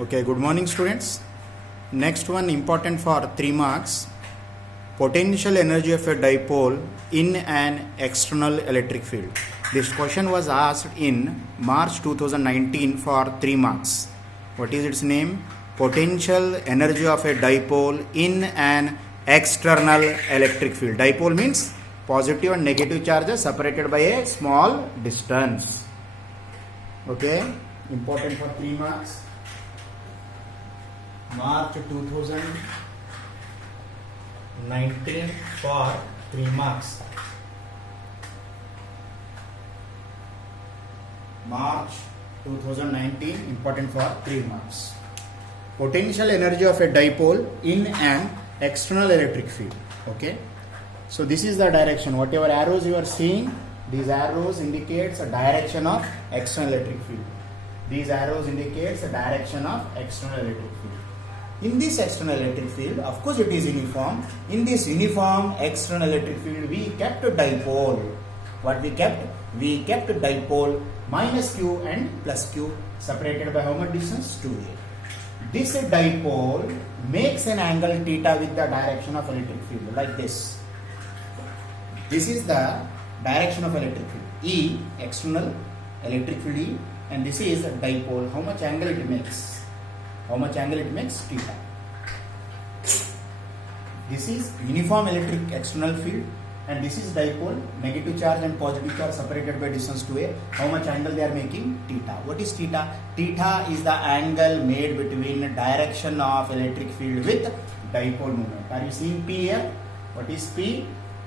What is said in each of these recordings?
Okay, good morning students. Next one important for 3 marks. Potential energy of a dipole in an external electric field. This question was asked in March 2019 for 3 marks. What is its name? Potential energy of a dipole in an external electric field. Dipole means positive and negative charges separated by a small distance. Okay, important for 3 marks. March 2019 for 3 marks. March 2019 important for 3 marks. Potential energy of a dipole in an external electric field. Okay. So this is the direction. Whatever arrows you are seeing, these arrows indicates a direction of external electric field. These arrows indicates the direction of external electric field. In this external electric field, of course it is uniform. In this uniform external electric field, we kept a dipole. What we kept? We kept a dipole minus q and plus q separated by how much distance? 2a. This dipole makes an angle theta with the direction of electric field like this. This is the direction of electric field. E, external electric field E, and this is a dipole. How much angle it makes? How much angle it makes? Theta. This is uniform electric external field and this is dipole, negative charge and positive charge separated by distance 2a. How much angle they are making? Theta. What is theta? Theta is the angle made between direction of electric field with dipole moment. Are you seeing P here? What is P?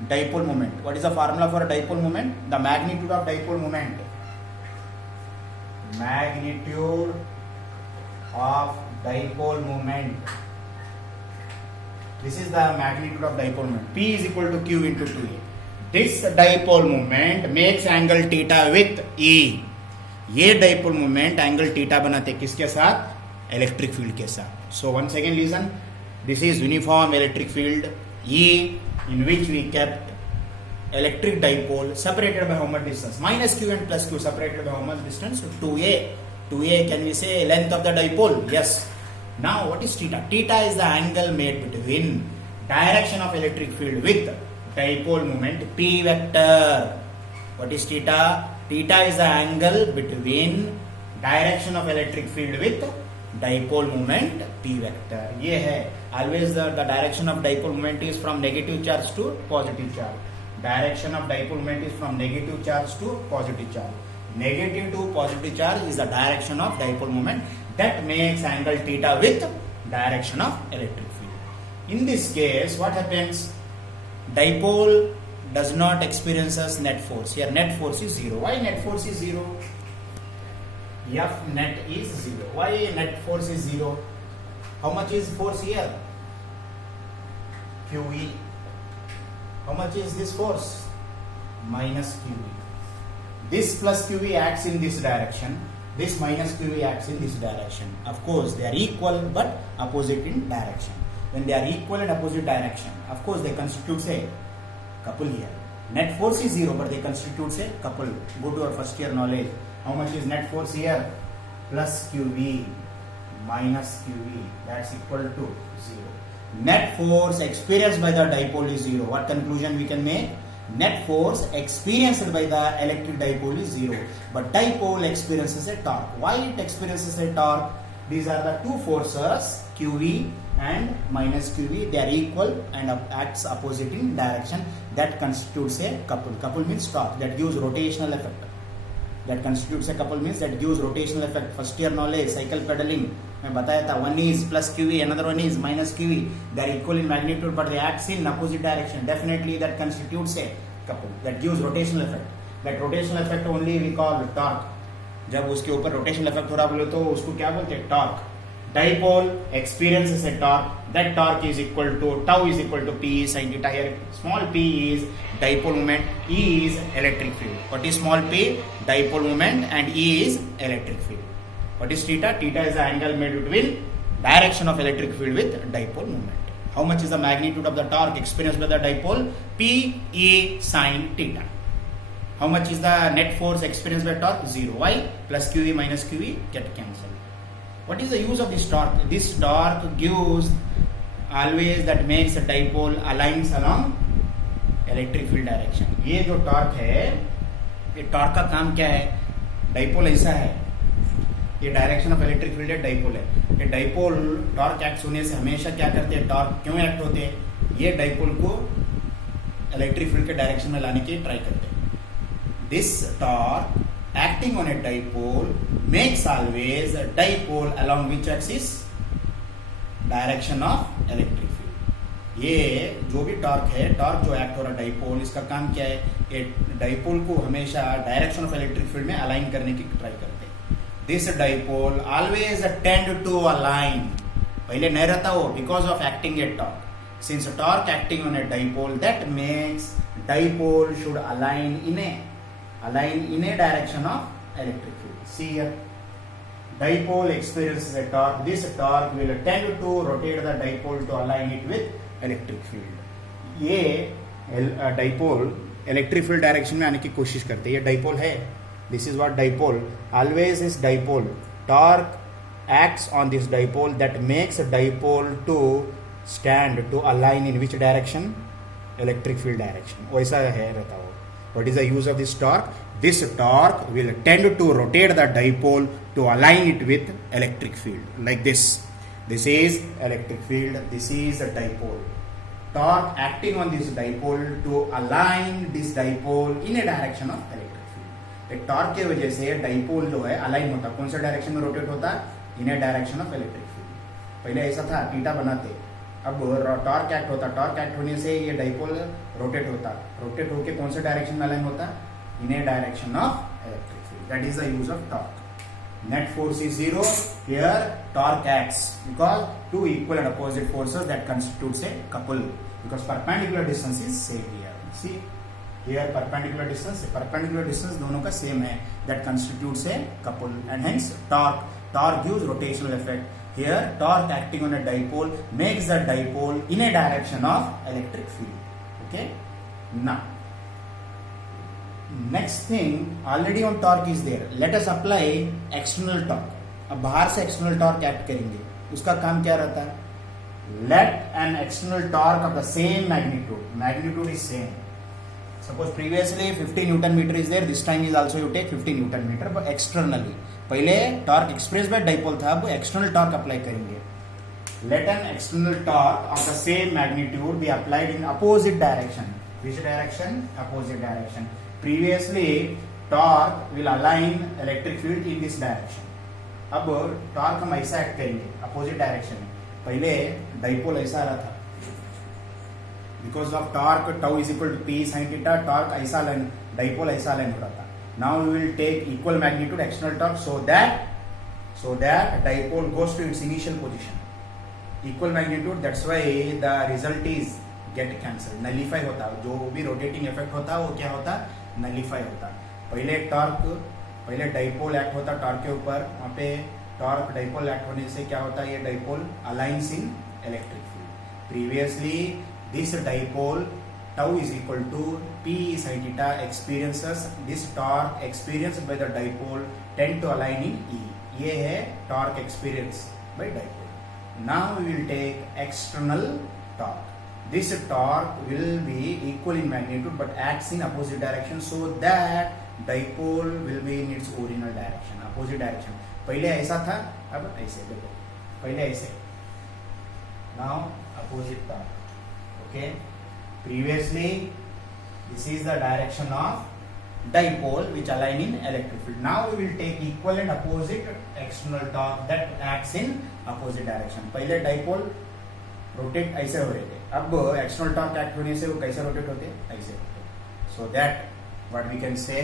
Dipole moment. What is the formula for a dipole moment? The magnitude of dipole moment. Magnitude of dipole moment. This is the magnitude of dipole moment. P is equal to Q into 2A. This dipole moment makes angle theta with E. ये dipole moment angle theta बनाते किसके साथ? Electric field के साथ. So once again listen. This is uniform electric field E in which we kept electric dipole separated by how much distance? Minus Q and plus Q separated by how much distance? 2A. 2A, can we say length of the dipole? Yes. Now what is theta? Theta is the angle made between direction of electric field with dipole moment P vector. What is theta? Theta is the angle between direction of electric field with dipole moment P vector. ये है. Always the direction of dipole moment is from negative charge to positive charge. Direction of dipole moment is from negative charge to positive charge. Negative to positive charge is the direction of dipole moment that makes angle theta with direction of electric field. In this case, what happens? Dipole does not experiences net force. Here net force is 0. Why net force is 0? F net is 0. Why net force is 0? How much is force here? QE. How much is this force? Minus QE. This plus QE acts in this direction. This minus QE acts in this direction. Of course, they are equal but opposite in direction. When they are equal and opposite direction, of course, they constitute a couple here. Net force is 0, but they constitute a couple. Go to our first year knowledge. How much is net force here? Plus QE minus QE. That's equal to 0. Net force experienced by the dipole is 0. What conclusion we can make? Net force experienced by the electric dipole is 0. But dipole experiences a torque. Why it experiences a torque? These are the two forces, QE and minus QE. They are equal and acts opposite in direction. That constitutes a couple. Couple means torque. That gives rotational effect. That constitutes a couple means that gives rotational effect. First year knowledge, cycle pedaling. मैं बताया था one is plus QE, another one is minus QE. They are equal in magnitude, but they act in opposite direction. Definitely that constitutes a couple. That gives rotational effect. That rotational effect only we call torque. जब उसके ऊपर rotational effect हो रहा बोले तो उसको क्या बोलते हैं? Torque. Dipole experiences a torque. That torque is equal to tau is equal to P sin theta. Here small p is dipole moment, E is electric field. What is small p? Dipole moment and E is electric field. What is theta? Theta is the angle made between direction of electric field with dipole moment. How much is the magnitude of the torque experienced by the dipole? P E sin theta. How much is the net force experienced by torque? 0. Why? Plus QE minus QE get cancelled. What is the use of this torque? This torque gives always that makes a dipole aligns along electric field direction. ये जो torque है, ये torque का काम क्या है? Dipole ऐसा है, ये डायरेक्शन ऑफ इलेक्ट्रिक फील्ड है, डाइपोल है. ये डाइपोल टॉर्क एक्ट होने से हमेशा क्या करते हैं? टॉर्क क्यों एक्ट होते हैं? ये डाइपोल को इलेक्ट्रिक फील्ड के डायरेक्शन में लाने की ट्राई करते हैं. This torque acting on a dipole makes always a dipole along which axis? Direction of electric field. ये जो भी टॉर्क है, टॉर्क जो एक्ट हो रहा है डाइपोल, इसका काम क्या है? ये डाइपोल को हमेशा डायरेक्शन ऑफ इलेक्ट्रिक फील्ड में अलाइन करने की ट्राई करते हैं. This dipole always tend to align. पहले नहीं रहता वो, because of acting a torque. Since torque acting on a dipole, that makes dipole should align in a direction of electric field. See here, dipole experiences a torque. This torque will tend to rotate the dipole to align it with electric field. ये dipole electric field direction में आने की कोशिश करते हैं. ये dipole है. This is what dipole. Always is dipole. Torque acts on this dipole that makes a dipole to stand to align in which direction? Electric field direction. वैसा है रहता हो. What is the use of this torque? This torque will tend to rotate the dipole to align it with electric field. Like this. This is electric field. This is a dipole. Torque acting on this dipole to align this dipole in a direction of electric field. एक torque की वजह से dipole जो है align होता है. कौन सा डायरेक्शन में रोटेट होता है? इन a direction of electric field. पहले ऐसा था, थीटा बनाते. अब टॉर्क एक्ट होता. टॉर्क एक्ट होने से ये डाइपोल रोटेट होता. रोटेट होके कौन से डायरेक्शन में अलाइन होता? In a direction of electric field. That is the use of torque. Net force is zero. Here torque acts because two equal and opposite forces that constitutes a couple, because perpendicular distance is same here. See here perpendicular distance दोनों का same है, that constitutes a couple and hence torque gives rotational effect. Here, torque acting on a dipole makes the dipole in a direction of electric field. Okay? Now, next thing, already on torque is there. Let us apply external torque. अब बाहर से external torque act करेंगे. उसका काम क्या रहता है? Let an external torque of the same magnitude. Magnitude is same. Suppose previously 50 Newton meter is there. This time is also you take 50 Newton meter, but externally. पहले टॉर्क एक्सप्रेस बाय डाइपोल था, अब external torque apply करेंगे. Let an external torque of the same magnitude be applied in opposite direction. Which direction? Opposite direction. Previously torque will align electric field in this direction. अब torque हम ऐसा act करेंगे opposite direction में. पहले dipole ऐसा रहा था, because of torque tau is equal to p sine theta. Torque ऐसा अलाइन, डाइपोल ऐसा अलाइन हो रहा था. Now we will take equal magnitude external torque so that dipole goes to its initial position. Equal magnitude, that's why the result is get cancelled, nullify होता. जो भी rotating effect होता वो क्या होता? nullify होता. पहले डाइपोल एक्ट होता टॉर्क के ऊपर. वहाँ पे टॉर्क डाइपोल एक्ट होने से क्या होता? ये dipole aligns in electric field. Previously this dipole tau is equal to p sin theta experiences this torque experienced by the dipole tend to align in E. ये है torque experience by dipole. Now we will take external torque. This torque will be equal in magnitude but acts in opposite direction so that dipole will be in its original direction, opposite direction. पहले ऐसा था, अब ऐसे. देखो पहले ऐसे. Now opposite torque. Okay. Previously, this is the direction of dipole which align in electric field. Now we will take equal and opposite external torque that acts in opposite direction. पहले dipole rotate ऐसे हो रहे थे, अब external torque act होने से वो कैसे rotate होते? ऐसे. So that what we can say,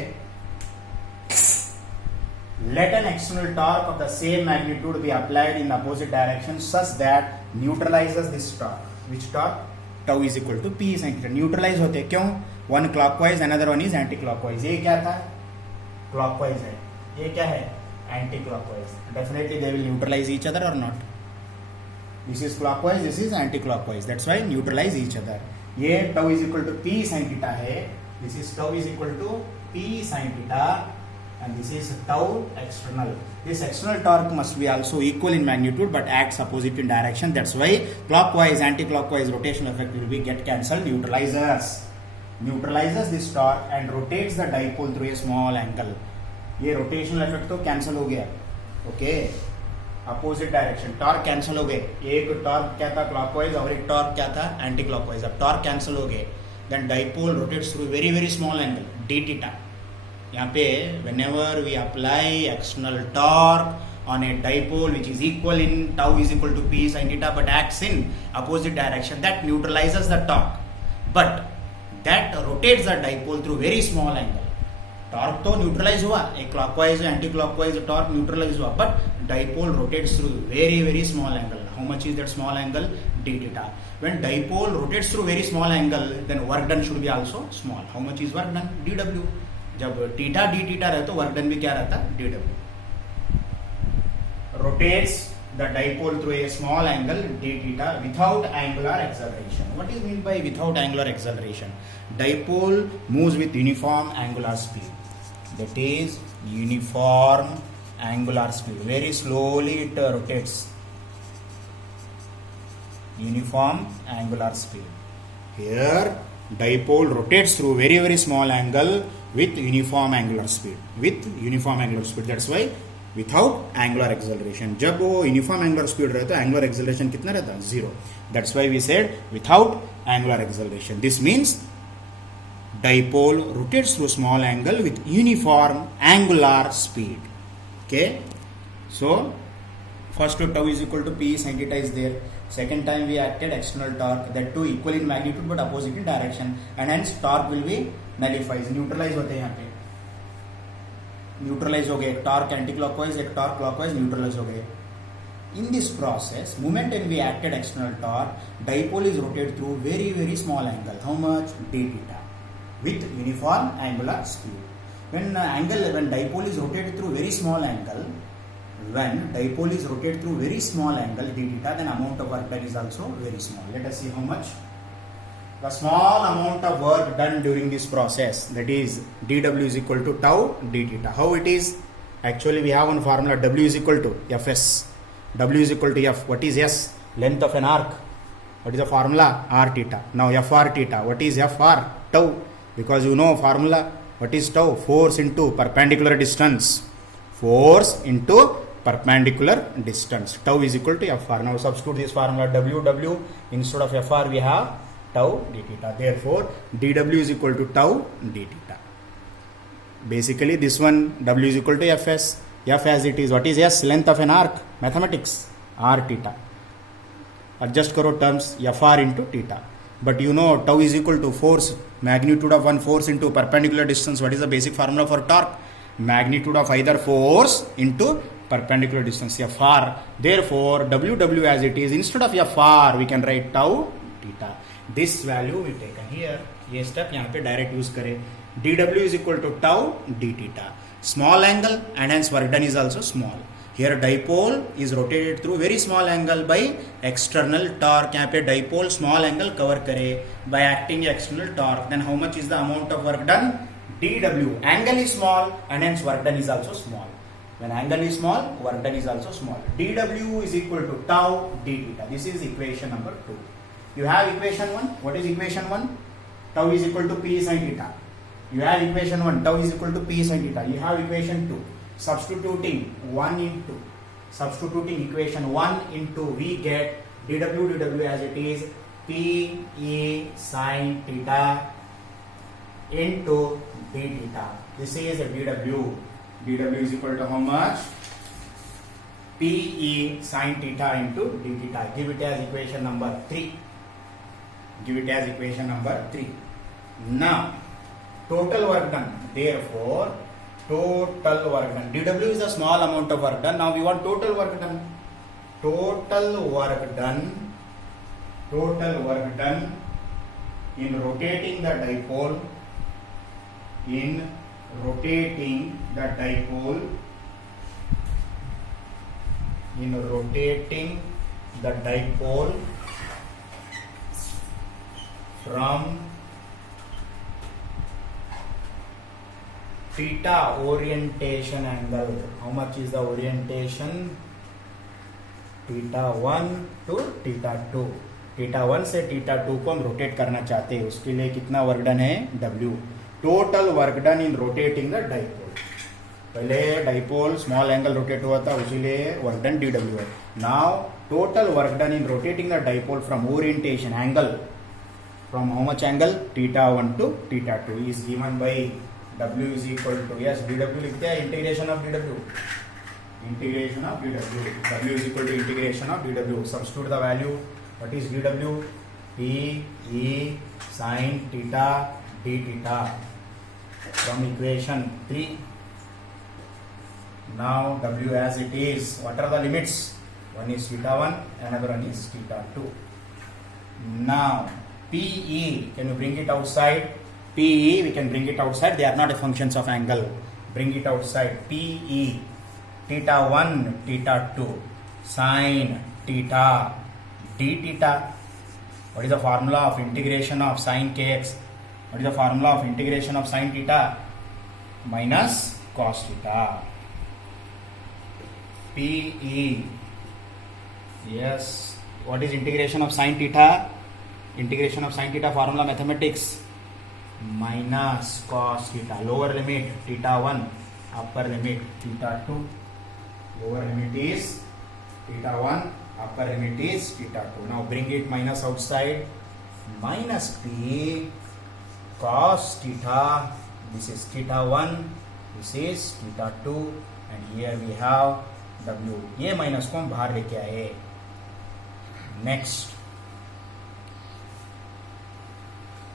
let an external torque of the same magnitude be applied in opposite direction such that neutralizes this torque. Which torque? tau is equal to p sin theta. Neutralize होते क्यों? One clockwise, another one is anti clockwise. ये क्या था? Clockwise है. ये क्या है? Anti clockwise. Definitely they will neutralize each other और not. This is clockwise, this is anti clockwise. That's why neutralize each other. ये tau is equal to p sin theta है. This is tau is equal to p sin theta and this is tau external. This external torque must be also equal in magnitude but acts opposite in direction. That's why clockwise, anti-clockwise rotational effect will be get cancelled. Neutralizes this torque and rotates the dipole through a small angle. ये rotational effect तो cancel हो गया. Okay. Opposite direction torque cancel हो गए. एक torque क्या था clockwise और एक टॉर्क क्या था एंटी क्लॉकवाइज. अब टॉर्क कैंसिल हो गए. Then dipole rotates through very very small angle D theta. यहाँ पे whenever we apply external torque on a dipole which is equal in tau is equal to p sin theta but acts in opposite direction, that neutralizes the torque but that rotates the dipole through very small angle. Torque तो neutralize हुआ, एक clockwise anti clockwise torque neutralize हुआ, but dipole rotates through very very small angle. How much is that small angle? D theta. When dipole rotates through very small angle then work done should be also small. How much is work done? D W. जब theta D theta रहे तो work done भी क्या रहता? D W. Rotates the dipole through a small angle d theta without angular acceleration. What is meant by without angular acceleration? Dipole moves with uniform angular speed. That is uniform angular speed. Very slowly it rotates. Uniform angular speed. Here dipole rotates through very very small angle with uniform angular speed. With uniform angular speed. That's why without angular acceleration. जब वो uniform angular speed रहता है angular acceleration कितना रहता है? 0. That's why we said without angular acceleration. This means dipole rotates through small angle with uniform angular speed. Okay, so first tau is equal to p sin theta is there. Second time we acted external torque, that too equal in magnitude but opposite in direction, and hence torque will be nullifies. Neutralize होते हैं यहाँ पे. Neutralise हो गए. एक torque anti clockwise एक torque clockwise neutralise हो गए. In this process, moment when we acted external torque, dipole is rotated through very very small angle. How much? D theta with uniform angular speed. When dipole is rotated through very small angle, d theta, then amount of work done is also very small. Let us see how much. The small amount of work done during this process, that is dw is equal to tau d theta. How it is? Actually we have one formula, w is equal to fs. W is equal to f. What is s? Length of an arc. What is the formula? R theta. Now fr theta. What is fr? Tau. Because you know formula. What is tau? Force into perpendicular distance. Force into perpendicular distance. Tau is equal to fr. Now substitute this formula, w instead of fr we have tau d theta. Therefore dw is equal to tau d theta. Basically this one w is equal to fs. F as it is. What is s? Length of an arc. Mathematics. R theta. Adjust karo terms fr into theta. But you know tau is equal to force, magnitude of one force into perpendicular distance. What is the basic formula for torque? Magnitude of either force into perpendicular distance, fr. Therefore ww as it is, instead of fr we can write tau theta. This value we taken here. ये step यहाँ पे direct use करें. dw is equal to tau d theta. Small angle and hence work done is also small. Here dipole is rotated through very small angle by external torque. यहाँ पे dipole small angle cover करे by acting external torque. Then how much is the amount of work done? dw. Angle is small and hence work done is also small. When angle is small, work done is also small. dw is equal to tau d theta. This is equation number 2. You have equation 1. What is equation 1? Tau is equal to p sin theta. You have equation 1. Tau is equal to p sin theta. You have equation 2. Substituting equation 1 into, we get dw as it is p e sin theta into d theta. This is dw. dw is equal to how much? p e sin theta into d theta. Give it as equation number 3. Now total work done. Therefore total work done. dw is a small amount of work done. Now we want total work done. Total work done in rotating the dipole. theta orientation angle. How much is the orientation? theta 1 to theta 2. theta 1 से theta 2 को हम rotate करना चाहते हैं, उसके लिए कितना work done है? W. Total work done in rotating the dipole. पहले डाइपोल स्मॉल एंगल रोटेट हुआ था, उसीलिए वर्क डन dW है. Now total work done in rotating the dipole from orientation angle, from how much angle? theta 1 to theta 2 is given by W is equal to, yes, dW लिखते हैं, integration of dW. Integration of dW. W is equal to integration of dW. Substitute the value. What is dW? P E sin theta d theta from equation 3. Now W as it is. What are the limits? One is theta 1, another one is theta 2. Now PE, can you bring it outside? PE, we can bring it outside. They are not a functions of angle. Bring it outside. PE, theta 1, theta 2, sine theta d theta. What is the formula of integration of sine kx? What is the formula of integration of sine theta? Minus cos theta. PE. Yes. What is integration of sine theta? Integration of sine theta formula mathematics, minus cos theta, lower limit theta 1, upper limit theta 2. Lower limit is theta 1, upper limit is theta 2. Now bring it minus outside. Minus P cos theta, this is theta 1, this is theta 2, and here we have W. ये minus को हम बाहर लेके आए. Next,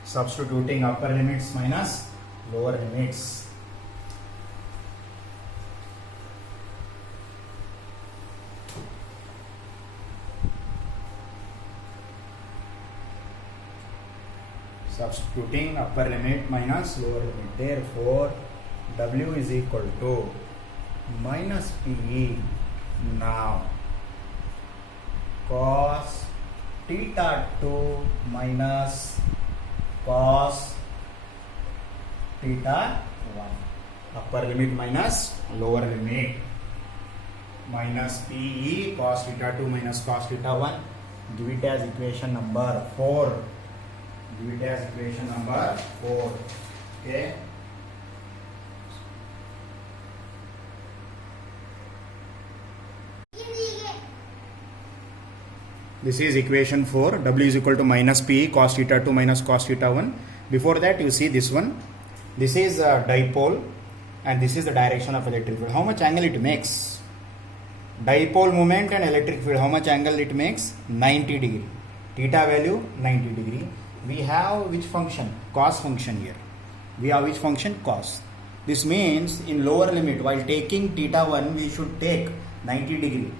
substituting upper limits minus lower limits. Substituting upper limit minus lower limit. Therefore, W is equal to minus PE. Now, cos theta 2 minus cos theta 1. Upper limit minus lower limit. Minus PE cos theta 2 minus cos theta 1. Give it as equation number 4. Give it as equation number 4. Okay. This is equation 4. W is equal to minus P cos theta 2 minus cos theta 1. Before that, you see this one. This is a dipole and this is the direction of electric field. How much angle it makes? Dipole moment and electric field. How much angle it makes? 90 degree. Theta value 90 degree. We have which function? Cos function here. We have which function? Cos. This means in lower limit, while taking theta 1, we should take 90 degree.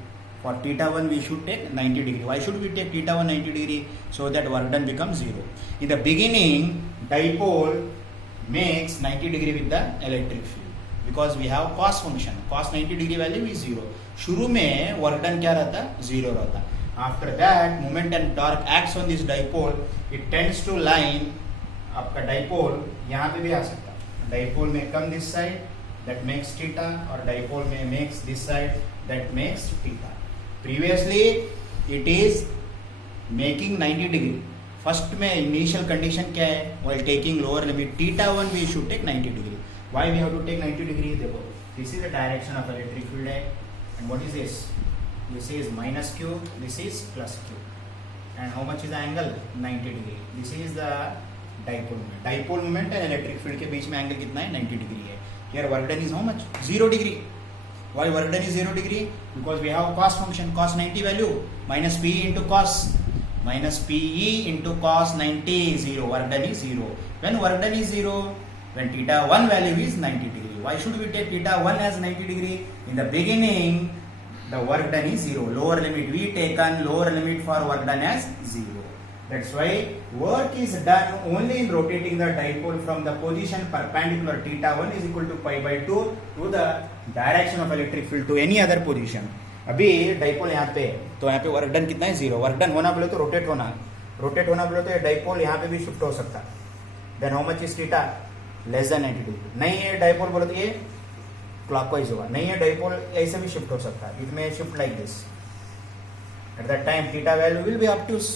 For theta 1 we should take 90 degree. Why should we take theta 1 90 degree? So that work done becomes 0. In the beginning, dipole makes 90 degree with the electric field because we have cos function. Cos 90 degree value is 0. शुरू में work done क्या रहता? 0 रहता. After that, moment and torque acts on this dipole. It tends to line. आपका dipole यहाँ पे भी आ सकता. Dipole may come this side, that makes theta, or dipole may makes this side, that makes theta. Previously it is making 90 degree. First में initial condition क्या है? While taking lower limit theta 1 we should take 90 degree. Why we have to take 90 degree? देखो, this is the direction of electric field है. And what is this? This is minus Q. This is plus Q. And how much is the angle? 90 degree. This is the dipole moment. Dipole moment and electric field के बीच में angle कितना है? 90 degree है. Here work done is how much? 0 degree. Why work done is 0 degree? Because we have cos function, cos 90 value, minus P into cos, minus PE into cos 90 is 0, work done is 0. When work done is 0, when theta 1 value is 90 degree. Why should we take theta 1 as 90 degree? In the beginning, the work done is 0. Lower limit, we taken lower limit for work done as 0. That's why work is done only in rotating the dipole from the position perpendicular theta 1 is equal to pi by 2 to the direction of electric field to any other position. अभी dipole यहाँ पे, तो यहाँ पे work done कितना है? 0. Work done होना बोले तो रोटेट होना बोले तो डाइपोल यहाँ पे भी शिफ्ट हो सकता है. Then how much is theta? Less than 90 degree. नहीं है डाइपोल बोले तो ये क्लॉकवाइज होगा, नहीं है डाइपोल ऐसे भी शिफ्ट हो सकता है, it may shift like this. At that time theta value will be obtuse,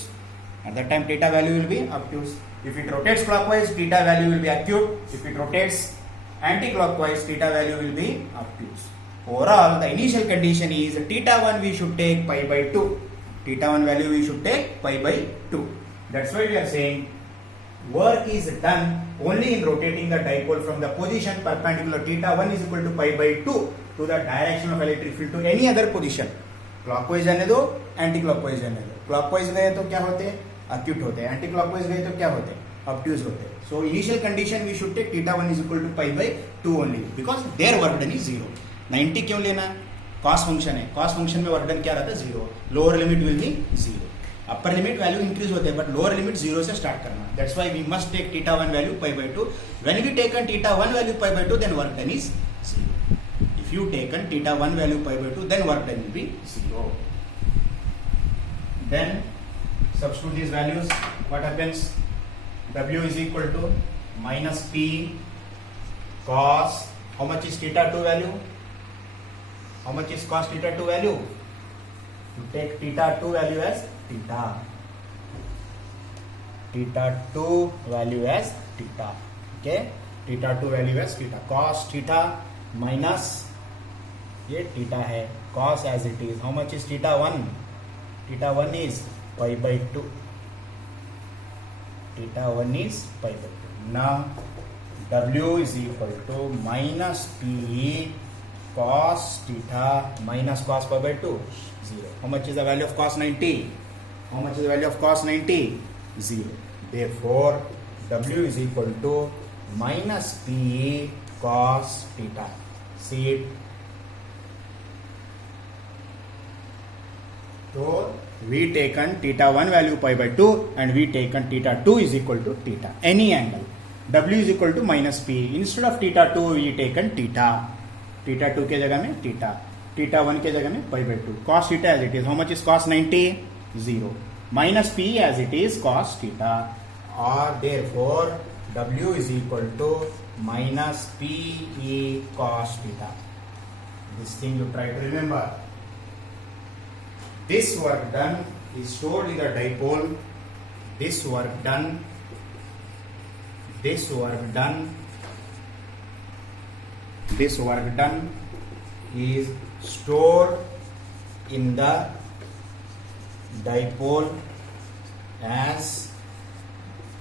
at that time theta value will be obtuse. If it rotates clockwise, theta value will be acute. If it rotates anti-clockwise, theta value will be obtuse. Overall, the initial condition is theta 1 we should take pi by 2. Theta 1 value we should take pi by 2. That's why we are saying work is done only in rotating the dipole from the position perpendicular theta 1 is equal to pi by 2 to the direction of electric field to any other position. Clockwise जाने दो, anti-clockwise जाने दो. Clockwise गए तो क्या होते हैं? Acute होते हैं. Anti-clockwise गए तो क्या होते हैं? Obtuse होते हैं. So initial condition we should take theta 1 is equal to pi by 2 only because their work done is 0. 90 क्यों लेना? Cos function है. Cos function में work done क्या रहता है? 0. Lower limit will be 0. Upper limit value increase होते हैं but lower limit 0 से start करना. That's why we must take theta 1 value pi by 2. When we taken theta 1 value pi by 2 then work done is 0. If you taken theta 1 value pi by 2 then work done will be 0. Then substitute these values. What happens? W is equal to minus P cos. How much is theta 2 value? How much is cos theta 2 value? You take theta 2 value as theta. Theta 2 value as theta. Okay? Theta 2 value as theta. Cos theta minus ये theta है. Cos as it is. How much is theta 1? Theta 1 is pi by 2. Theta 1 is pi by 2. Now W is equal to minus P cos theta minus cos pi by 2. 0. How much is the value of cos 90? How much is the value of cos 90? 0. Therefore, W is equal to minus P cos theta. See it? So we taken theta 1 value pi by 2 and we taken theta 2 is equal to theta. Any angle. W is equal to minus P. Instead of theta 2 we taken theta. Theta 2 के जगह में theta. Theta 1 के जगह में pi by 2. Cos theta as it is. How much is cos 90? 0. Minus P as it is cos theta. Or therefore W is equal to minus P cos theta. This thing you try to remember. This work done is stored in the dipole. This work done is stored in the dipole as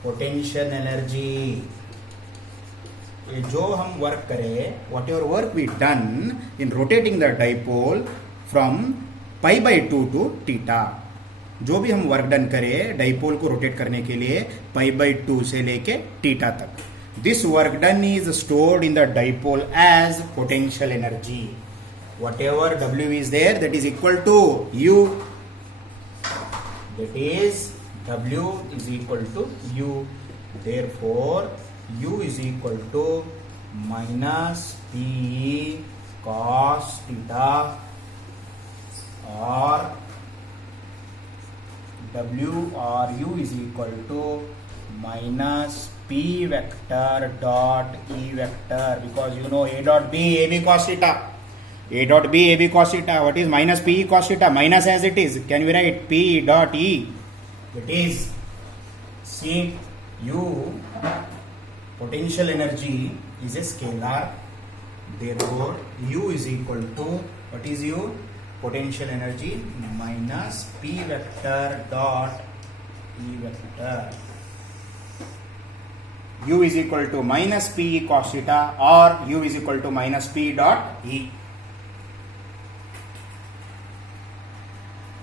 potential energy. ये जो हम work करें, whatever work we done in rotating the dipole from pi by 2 to theta, जो भी हम work done करें dipole को rotate करने के लिए पाई बाई 2 से लेके थीटा तक, this work done is stored in the dipole as potential energy. Whatever W is there that is equal to U, that is W is equal to U. Therefore U is equal to minus p cos theta or W or U is equal to minus P vector dot E vector, because you know A dot B AB cos theta. A dot B AB cos theta. What is minus P cos theta? Minus as it is. Can we write P dot E? It is C U. Potential energy is a scalar. Therefore, U is equal to, what is U? Potential energy minus P vector dot E vector. U is equal to minus P cos theta or U is equal to minus P dot E.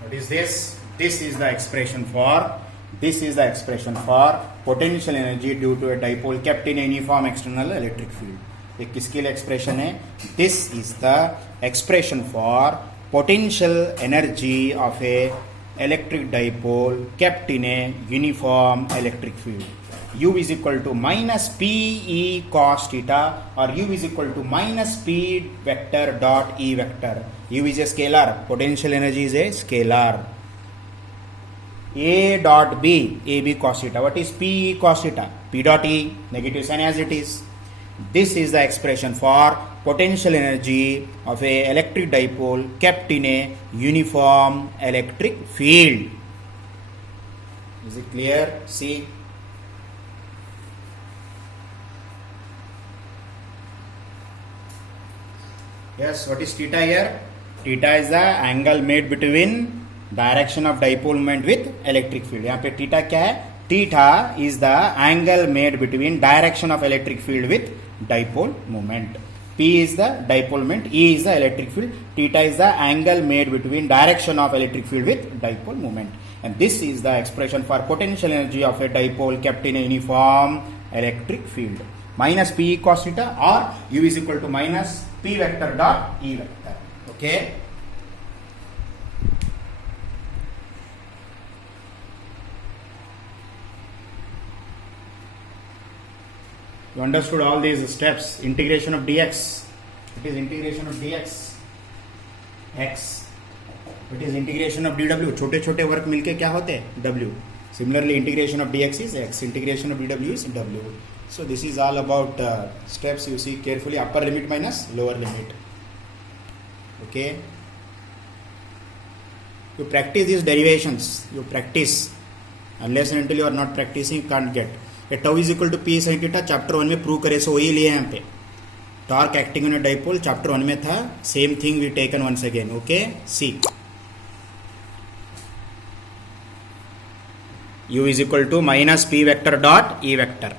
What is this? This is the expression for potential energy due to a dipole kept in a uniform external electric field. ये किसके लिए expression है? This is the expression for potential energy of a electric dipole kept in a uniform electric field. U is equal to minus P E cos theta or U is equal to minus P vector dot E vector. U is a scalar. Potential energy is a scalar. A dot B, AB cos theta. What is P E cos theta? P dot E, negative sign as it is. This is the expression for potential energy of a electric dipole kept in a uniform electric field. Is it clear? See. Yes, what is theta here? Theta is the angle made between direction of dipole moment with electric field. यहाँ पे theta क्या है? Theta is the angle made between direction of electric field with dipole moment. P is the dipole moment, E is the electric field, theta is the angle made between direction of electric field with dipole moment. And this is the expression for potential energy of a dipole kept in a uniform electric field. Minus P cos theta or U is equal to minus P vector dot E vector. Okay. You understood all these steps. Integration of dx. It is integration of dx. X. It is integration of dw. छोटे छोटे work मिलके क्या होते हैं? W. Similarly, integration of dx is x. Integration of dw is w. So this is all about steps. You see carefully, upper limit minus lower limit. Okay. You practice these derivations. You practice. Unless and until you are not practicing, you can't get. Tau is equal to p sine theta chapter 1 में prove करे, so वही लिए यहाँ पे torque acting on a dipole chapter 1 में था. Same thing we taken once again. Okay, see U is equal to minus P vector dot E vector.